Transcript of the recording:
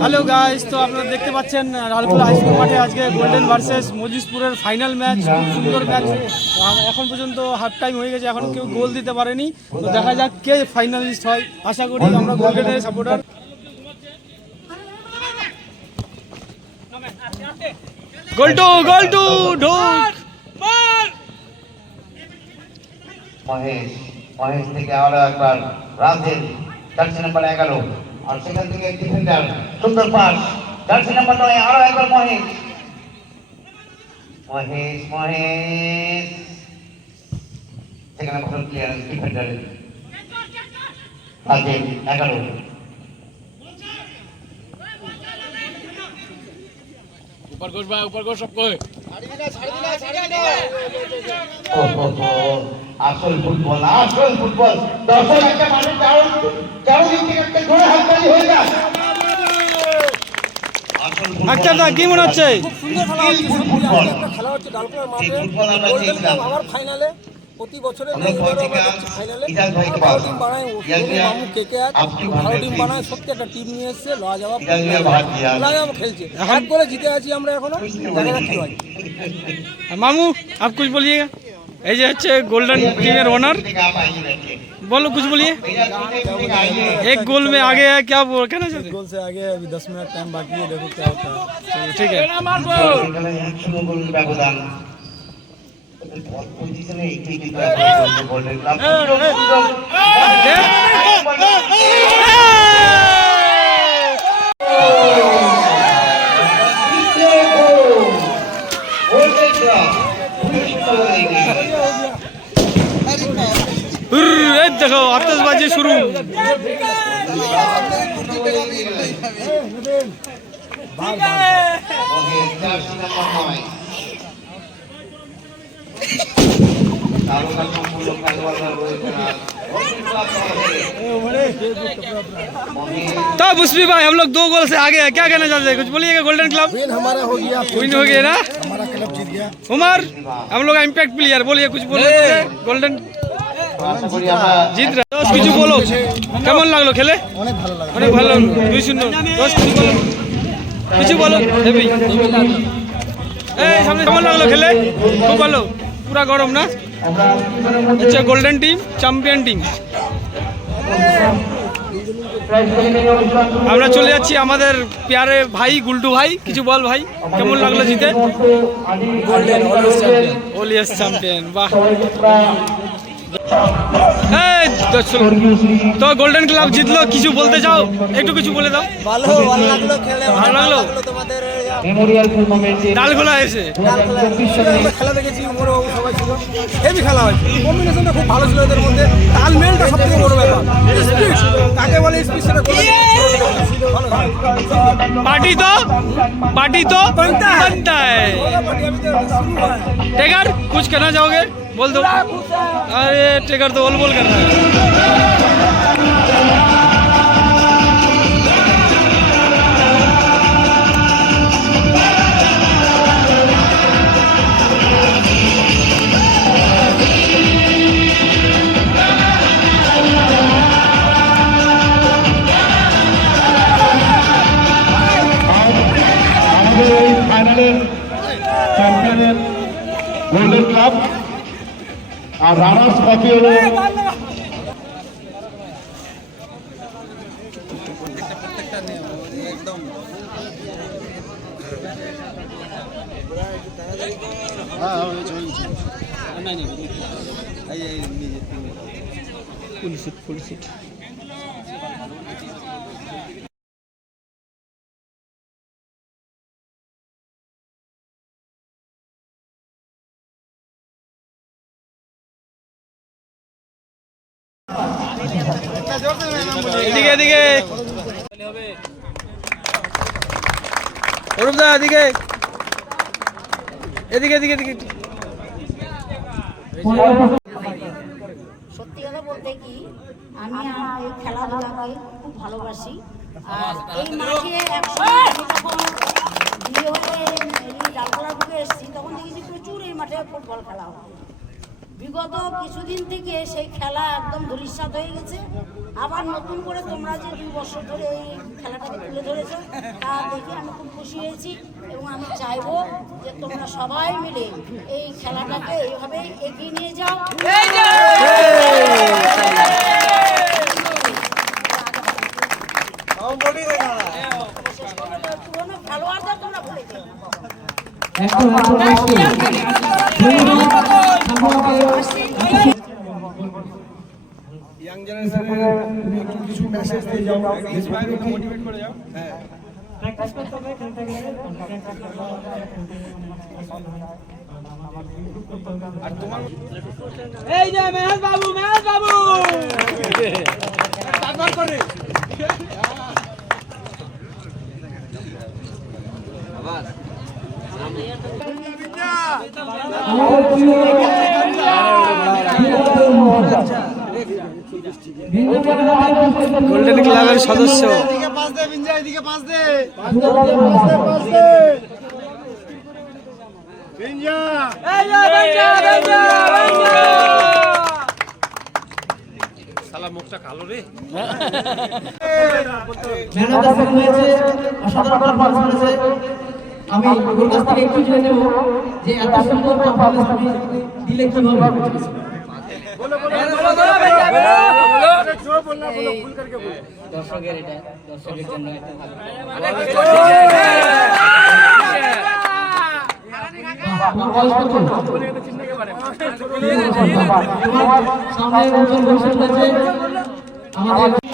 Hello guys, তো আপনারা দেখতে পাচ্ছেন লালপুর হাই স্কুল মাঠে আজকে গোল্ডেন ভার্সেস মজিসপুরের ফাইনাল ম্যাচ। খুব সুন্দর ম্যাচ। এখন পর্যন্ত হাফ টাইম হয়ে গেছে, এখন কেউ গোল দিতে পারেনি। তো দেখা যাক কে ফাইনালিস্ট হয়। আশা করি আমরা গোল্ডেনের সাপোর্টার। গোল টু ঢোক মহেশ থেকে আরো একবার রাজেন জার্সি নাম্বার 11 আর সেখান থেকে ডিফেন্ডার সুন্দর পাস জার্সি নাম্বার 9 আরো একবার মহেশ সেখানে প্রথম ক্লিয়ারেন্স ডিফেন্ডার রাজেন 11 ऊपर को सबको আসল ফুটবল দর্শক একটা মানুষ কারো দিক থেকে একটা জোরে হাততালি হয়ে যায়। আচ্ছা দা কি মনে হচ্ছে? খুব সুন্দর খেলা হচ্ছে লালপুর মাঠে। আবার ফাইনালে প্রতি বছরে ফাইনালে ভালো টিম বানায়, মামু কেকেআর ভালো টিম বানায়, সত্যি একটা টিম নিয়ে এসছে। লাজবাব খেলছে, হাত করে জিতে আছি আমরা এখনো। দেখা যাক কি হয়। मामू आप कुछ बोलिएगा। ये अच्छे गोल्डन टीम ओनर, बोलो कुछ बोलिए। एक गोल में आगे है, क्या कहना चाहते? गोल से आगे अभी 10 मिनट टाइम बाकी है, देखो क्या होता है। चलो ठीक है। देखो आतिशबाजी शुरू। तब उसमें भाई हम लोग 2 गोल से आगे हैं, क्या कहना चाहते हैं? कुछ बोलिएगा। गोल्डन क्लब हमारा हो गया, विन हो गया ना, हमारा क्लब जीत गया। उमर हम लोग इम्पैक्ट प्लेयर, बोलिए कुछ बोलिए। गोल्डन জিত কিছু বলো, কেমন লাগলো খেলে? অনেক ভালো লাগে, অনেক ভালো লাগলো। 2-0 10 কিছু বলো। হেভি এই সামনে কেমন লাগলো খেলে? খুব ভালো, পুরা গরম না? আচ্ছা গোল্ডেন টিম চ্যাম্পিয়ন টিম। আমরা চলে যাচ্ছি আমাদের প্যারে ভাই গুলটু ভাই, কিছু বল ভাই, কেমন লাগলো জিতে? Golden always champion. বাহ। তো গোল্ডেন ক্লাব জিতলো, কিছু বলতে চাও? একটু কিছু বলে দাও। ভালো লাগলো খেলে, ভালো লাগলো তোমাদের ডালখোলা এসে খেলা দেখেছি। উমর বাবু সবাই ছিল, হেভি খেলা হয়েছে। কম্বিনেশনটা খুব ভালো ছিল এদের মধ্যে, তালমেলটা সব থেকে বড় ব্যাপার। কাকে বলে স্পিড সেটা पार्टी तो बनता है। टेगर कुछ कहना चाहोगे? बोल दो। अरे टेगर तो बोल कर रहा है। চ্যাম্পিয়নের গোল্ডেন ক্লাব আর রানার্স ট্রফি হলো ফুল সিট। এদিকে এদিকে অরূপ দা, এদিকে এদিকে এদিকে এদিকে। সত্যি কথা বলতে কি, আমি এই খেলাধুলাকে খুব ভালোবাসি। আর এই মাঠে একসময় আমি যখন বিয়ে হয়ে ডালখোলার বুকে এসেছি, তখন দেখেছি প্রচুর এই মাঠে ফুটবল খেলা হয়। বিগত কিছুদিন থেকে সেই খেলা একদম ধূলিসাৎ হয়ে গেছে। আবার নতুন করে তোমরা যে 2 বছর ধরে এই খেলাটাকে তুলে ধরেছো, তা দেখে আমি খুব খুশি হয়েছি এবং আমি চাইবো যে তোমরা সবাই মিলে এই খেলাটাকে এইভাবেই এগিয়ে নিয়ে যাও। পুরোনো খেলোয়াড়দের তোমরা ভুলে যাও। ইয়াং জেনারেশনের কিছু মেসেজ দিয়ে যাও, মোটিভেট করে যাও। এই যে মেহেশ বাবু তারপর করে গোল্ডেন ক্লাবের সদস্য এদিকে পাস দে বিঞ্জা, এদিকে পাস দে বিঞ্জা, এই যে বিঞ্জা শালা মুখটা কালো রে। ম্যান অফ দ্য ম্যাচ হয়েছে, অসাধারণ পারফরম্যান্স হয়েছে। আমি ওর কাছ থেকে একটু জেনে নেব যে এত সুন্দর পারফরম্যান্স আপনি দিলে কিভাবে হবে। দর্শকের এটা দর্শকের জন্য একটা ভালো তোমার বয়স কত? সামনে উজ্জ্বল ভবিষ্যৎ রয়েছে আমাদের।